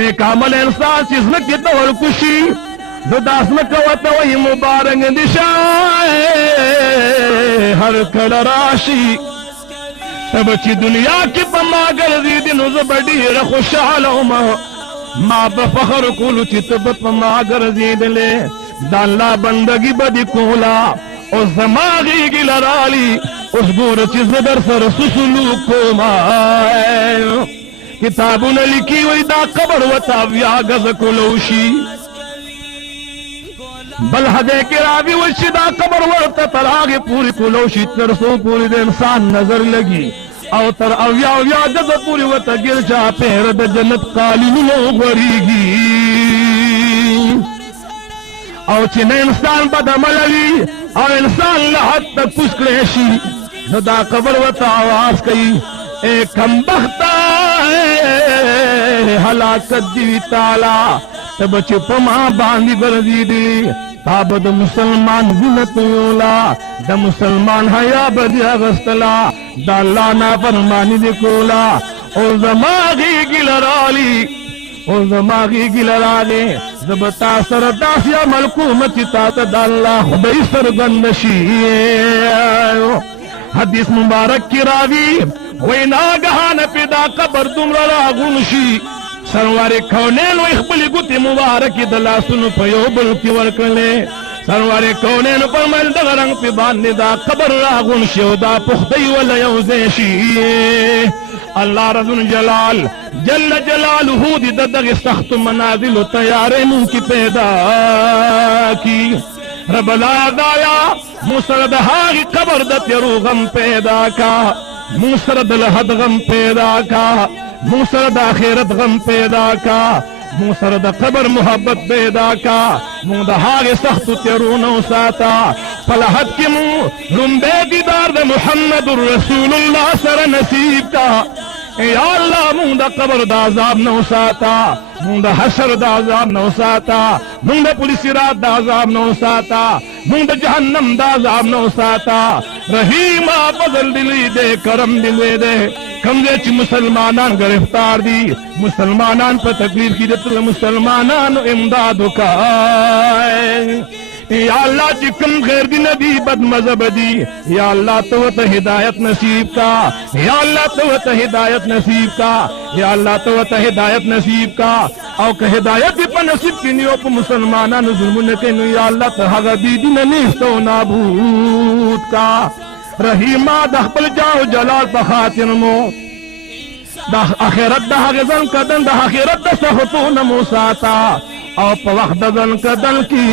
نیک عمل انسان چې ځمکې ته ورکوشي نو دا ځمکه ورته وایي مبارک دې شه هر کله راشي ته به چې دنیا کې په ما ګرځېدې نو زه به ډېره خوشحاله ومه ما به فخر کولو چې ته به په ما ګرځېدلې د الله بندګي به دې کوله اوس زما غېږې له رالي اوس ګوره چې زه در سره څه سلوک کومه کتابونه لیکي وایي دا قبر ورته اویا ګزه کولو شي بل حدیث کې راغلي وایي چې دا قبر ورته تر هغې پورې کولو شي تر څو پورې د انسان نظر لګي او تر اویا ګزه پورې ورته ګیر چاپېره د جنت قالینونه غوړېږي او چې نه انسان بدعمله وي او انسان له حد ته کوز کړی شي نو دا قبر ورته آواز کوي اے کمبخته هلاکت دې وي تعالی ته به چې په ما باندې ګرځېدې تا به د مسلمان وینه تویوله د مسلمان حیا به دې اخیستله د الله نافرماني دې کوله او زما غېږې له رالي او زما غېږې له راغې زه به تا سره داسې عمل کوم چې تا ته د الله خدای څرګنده شي حدیث مبارک کې راغي وایي ناګهانه پې دا قبر دومره راغون شي سرور کونین وی خپل ګوتې مبارکې د لاسونو په یو بل کې ورکړلې سرور کونین فرمیل دغه رنګ پې باندې دا قبر راغون شي او دا پختی وله یو ځای شي الله رب الجلال جل جلاله دې د دغې سختو منازلو تیارې مونږ کې پیدا کی رب العزایا مونږ سره د هغې قبر د تیرو غم پیدا کا مونږ سره د لحد غم پیدا کا مونږ سره د آخرت غم پیدا کا مونږ سره د قبر محبت پیدا کا مونږ د هغې سختو تیرونه وساته په لحد کې مونږ لومبی دیدار د محمد رسول الله سره نصیب کا یا الله مونږ د قبر د عذاب نه وساته مونږ د حشر د عذاب نه وساته مونږ د پل صراط د عذاب نه وساته مونږ د جهنم د عذاب نه وساته رحیمه فضل دې لوی دی کرم دې لوی دی کم ځای چې مسلمانان گرفتار دي مسلمانان په تکلیف کې دي مسلمانانو امداد وکړه یا الله چې کوم غیر دین دي بد مذهب دي یا الله ته ورته هدایت نصیب کا یا الله ته ورته هدایت نصیب کا یا الله ته ورته هدایت نصیب کا او که هدایت په نصیب کې نه په مسلمانانو ظلمونه کوي نو یا الله ته هغه بی دین نیست او نابود کا رحیمه د خپل جاه جلال په خاطر مو د آخرت د هغې ځن کدن د آخرت د سختونه مو ساته او په وخت د ځن کدن کې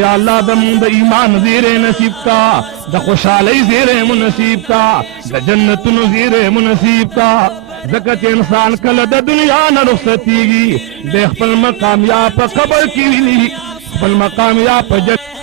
یا الله زمونږ د ایمان زیری نصیب کا د خوشحالۍ زیری مو نصیب کا د جنتونو زیری مو نصیب کا ځکه چې انسان کله د دنیا نه رخصتېږي د خپل مقام یا په قبر کې ویني خپل مقام یا په جنت